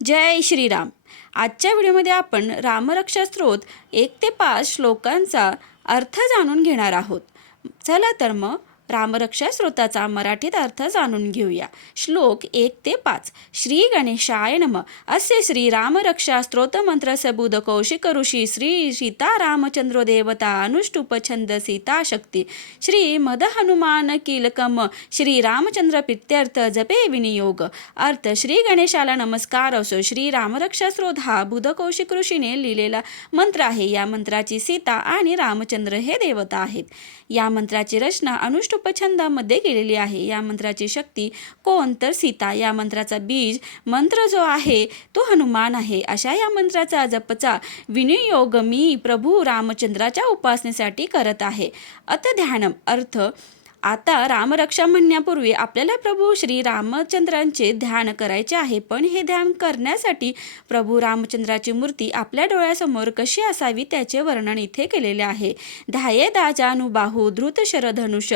जय श्रीराम. आजच्या व्हिडिओमध्ये आपण रामरक्षा स्तोत्र 1 ते 5 श्लोकांचा अर्थ जाणून घेणार आहोत. चला तर मग रामरक्षा स्तोत्राचा मराठीत अर्थ जाणून घेऊया. श्लोक 1 ते 5. श्री गणेशाय नमः. असे श्री रामरक्षा स्तोत्र मंत्र सबुध कौशिक ऋषी श्री सीता रामचंद्र देवता अनुष्टुप छंद सीता शक्ती श्री मद हनुमान कीलकम श्री रामचंद्र प्रीत्यर्थ जपे विनियोग. अर्थ श्री गणेशाला नमस्कार असो. श्री रामरक्षा स्तोत्र हा बुध कौशिक ऋषीने लिहिलेला मंत्र आहे. या मंत्राची सीता आणि रामचंद्र हे देवता आहेत. या मंत्राची रचना अनुष्टुप छंदामध्ये केलेली आहे. या मंत्राची शक्ती कोण तर सीता. या मंत्राचा बीज मंत्र जो आहे तो हनुमान आहे. अशा या मंत्राचा जपचा विनियोग मी प्रभू रामचंद्राच्या उपासनेसाठी करत आहे. अत ध्यानम. अर्थ आता रामरक्षा म्हणण्यापूर्वी आपल्याला प्रभू श्री रामचंद्रांचे ध्यान करायचे आहे. पण हे ध्यान करण्यासाठी प्रभू रामचंद्राची मूर्ती आपल्या डोळ्यासमोर कशी असावी त्याचे वर्णन इथे केलेले आहे. ध्याये दाजानुबाहू धृत शरधनुष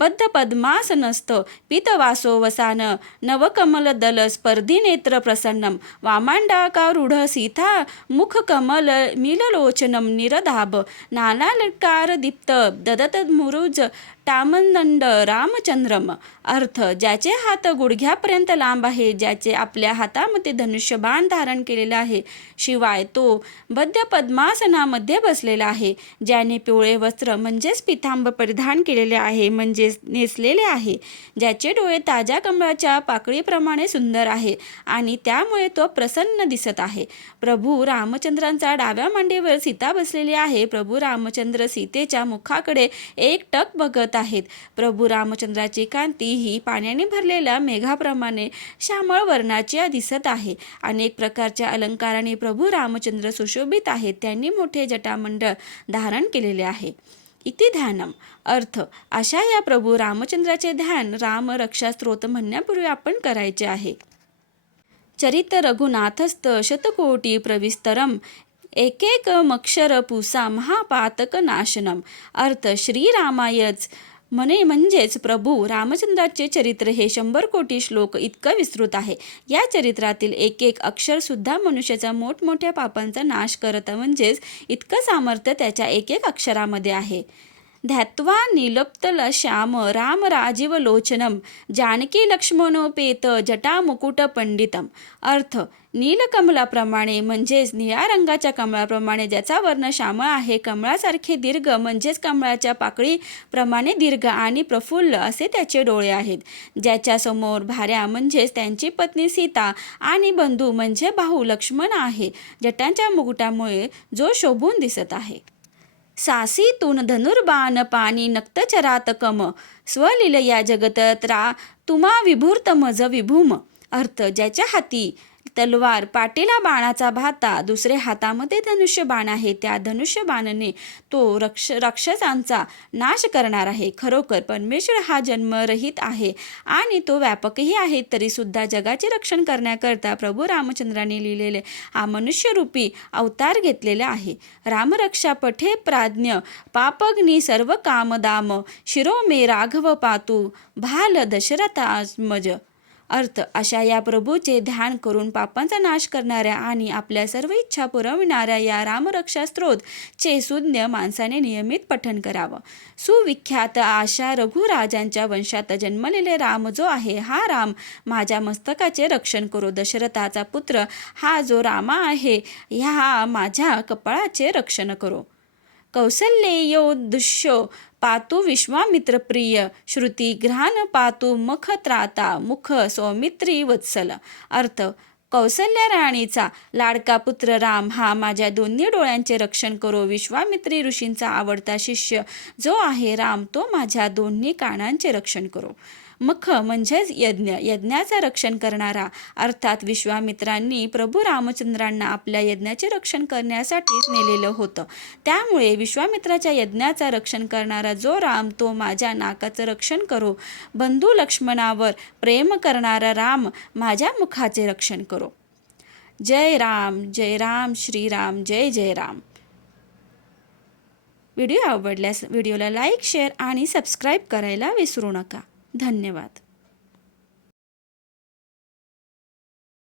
पद्म पद्मासनस्थ पीतवासो वसान नवकमल दल स्पर्धी नेत्र प्रसन्नम वामांडाकारूढ सीता मुख कमल मीललोचनम निरधाब नानालकार दीप्त ददत मुरुज टामनंद रामचंद्रम. अर्थ ज्याचे हात गुडघ्यापर्यंत लांब आहे, ज्याचे आपल्या हातामध्ये धनुष्यबाण धारण केलेला आहे, शिवाय तो बद्ध पद्मासनामध्ये बसलेला आहे, ज्याने पिवळे वस्त्र म्हणजेच पितांबर परिधान केलेले आहे म्हणजेच नेसलेले आहे, ज्याचे डोळे ताज्या कमळाच्या पाकळीप्रमाणे सुंदर आहे आणि त्यामुळे तो प्रसन्न दिसत आहे. प्रभू रामचंद्रांचा डाव्या मांडीवर सीता बसलेली आहे. प्रभू रामचंद्र सीतेच्या मुखाकडे एकटक बघत आहेत. प्रभू रामचंद्राची कांती ही पाण्याने भरलेल्या मेघाप्रमाणे श्यामळ वर्णाची दिसत आहे. अनेक प्रकारच्या अलंकाराने प्रभू रामचंद्र सुशोभित आहेत. त्यांनी मोठे जटामंडळ धारण केलेले आहे. इति ध्यानम. अर्थ अशा या प्रभू रामचंद्राचे ध्यान रामरक्षा स्तोत्र म्हणण्यापूर्वी आपण करायचे आहे. चरित रघुनाथस्त शतकोटी प्रविस्तरम एक मक्षर पुसा महापातक नाशनम. अर्थ श्रीरामायच म्हणजेच प्रभू रामचंद्राचे चरित्र हे 100 कोटी श्लोक इतकं विस्तृत आहे. या चरित्रातील एक अक्षर सुद्धा मनुष्याच्या मोठमोठ्या पापांचा नाश करत म्हणजेच इतकं सामर्थ्य त्याच्या एक अक्षरामध्ये आहे. ध्यात्वा नीलप्तल श्याम राम राजीव लोचनम जानकी लक्ष्मणोपेत जटा मुकुट पंडितम. अर्थ नीलकमलाप्रमाणे म्हणजेच निळ्या रंगाच्या कमळाप्रमाणे ज्याचा वर्ण श्यामळ आहे, कमळासारखे दीर्घ म्हणजेच कमळाच्या पाकळीप्रमाणे दीर्घ आणि प्रफुल्ल असे त्याचे डोळे आहेत, ज्याच्या समोर भार्या म्हणजेच त्यांची पत्नी सीता आणि बंधू म्हणजे भाऊ लक्ष्मण आहे, जटांच्या मुकुटामुळे जो शोभून दिसत आहे. सासीतून धनुर्बाण पाणी नक्तचरातकम स्वलीलया जगतत्रा तुम्हा विभूर्तमज विभूम. अर्थ ज्याच्या हाती तलवार पाटीला बाणाचा भाता दुसऱ्या हातामध्ये धनुष्य बाण आहे, त्या धनुष्य बाणाने तो राक्षसांचा नाश करणार आहे. खरोखर परमेश्वर हा जन्मरहित आहे आणि तो व्यापकही आहे, तरी सुद्धा जगाचे रक्षण करण्याकरता प्रभू रामचंद्राने लिहिलेले हा मनुष्यरूपी अवतार घेतलेला आहे. रामरक्षा पठे प्राज्ञ पापग्नी सर्व कामदाम शिरो मे राघव पातू भाल दशरथात्मज. अर्थ अशा या प्रभूचे ध्यान करून पापांचा नाश करणाऱ्या आणि आपल्या सर्व इच्छा पुरविणाऱ्या या रामरक्षा स्तोत्राचे सुज्ञ माणसाने नियमित पठण करावं. सुविख्यात अशा रघुराजांच्या वंशात जन्मलेले राम जो आहे, हा राम माझ्या मस्तकाचे रक्षण करो. दशरथाचा पुत्र हा जो रामा आहे, हा माझ्या कपाळाचे रक्षण करो. कौसल्येयो दुष्यो पातु विश्वामित्र प्रिय श्रुती घ्राण पातु मुख त्राता मुख सौमित्री वत्सल. अर्थ कौसल्या राणीचा लाडका पुत्र राम हा माझ्या दोन्ही डोळ्यांचे रक्षण करो. विश्वामित्री ऋषींचा आवडता शिष्य जो आहे राम, तो माझ्या दोन्ही कानांचे रक्षण करो. मुख म्हणजेच यज्ञाचा रक्षण करणारा. अर्थात विश्वामित्रांनी प्रभू रामचंद्रांना आपल्या यज्ञाचे रक्षण करण्यासाठीच नेलेलं होतं. त्यामुळे विश्वामित्राच्या यज्ञाचा रक्षण करणारा जो राम, तो माझ्या नाकाचं रक्षण करो. बंधू लक्ष्मणावर प्रेम करणारा राम माझ्या मुखाचे रक्षण करो. जय राम श्रीराम जय जय राम. व्हिडिओ आवडल्यास व्हिडिओला लाईक, शेअर आणि सबस्क्राईब करायला विसरू नका. धन्यवाद.